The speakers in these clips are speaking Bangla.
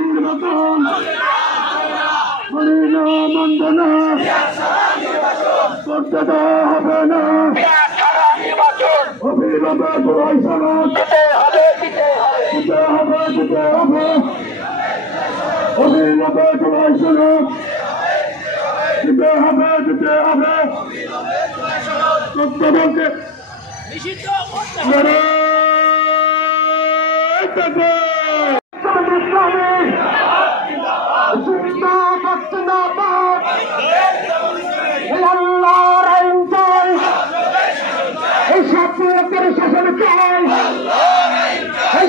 নির্বাচন মন্দনা করতে দেওয়া হবে না। অবিলম্বে জুলাই সনদ দিতে হবে অবিলম্বে জুলাই সনদ দিতে হবে প্রত্যেককে শাসন চাই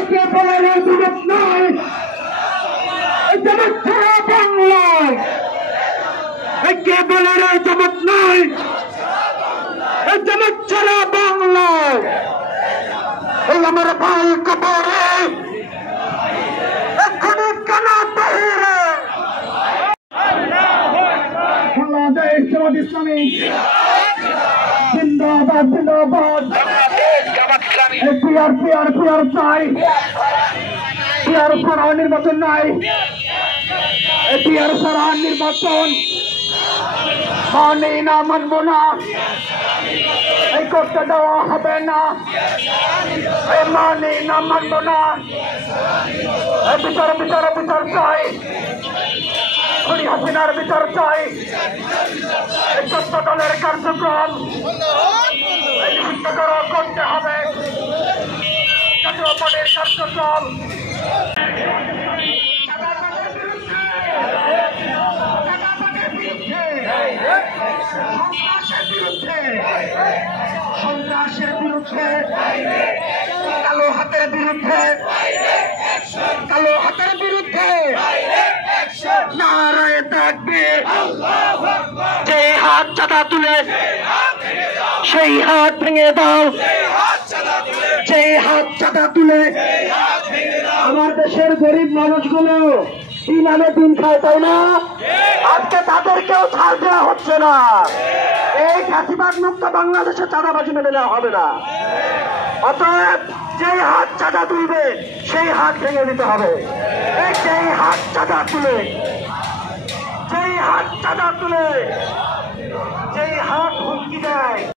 কে বলে জগৎ নয় জগৎ ছাড়া বাংলায় কে বলে জগৎ নয় জগৎ ছাড়া বাংলায় আমার ভাই কবরে এখনো কেন বাহিরে বাংলাদেশ জামাত ইসলামী জিন্দাবাদ জিন্দাবাদ পিয়ার চাই পিয়ার ছাড়া নির্বাচন নাই পিয়ার ছাড়া নির্বাচন মানি না মানব না এই করতে দেওয়া হবে না মানি না মানব না বিচার চাই খুনি হাসিনার বিচার চাই এই 14 দলের কার্যক্রম করতে হবে জাতীয় পার্টির কার্যক্রম সন্ত্রাসের বিরুদ্ধে কালো হাতের বিরুদ্ধে নারায়ে তাকবীর যে হাত চাঁদা তুলে সেই হাত ভেঙে দাও যে হাত চাঁদা তুলে আমার দেশের গরিব মানুষগুলো দিন আনে দিন খায় তাই না আজকে তাদেরকেও ছাড় দেওয়া হচ্ছে না এই ফ্যাসিবাদ মুক্ত বাংলাদেশে চাঁদাবাজি মেনে নেওয়া হবে না অতএব যেই হাত চাঁদা তুলবে সেই হাত ভেঙে দিতে হবে যেই হাত চাঁদা তুলে যেই হাত হুমকি দেয়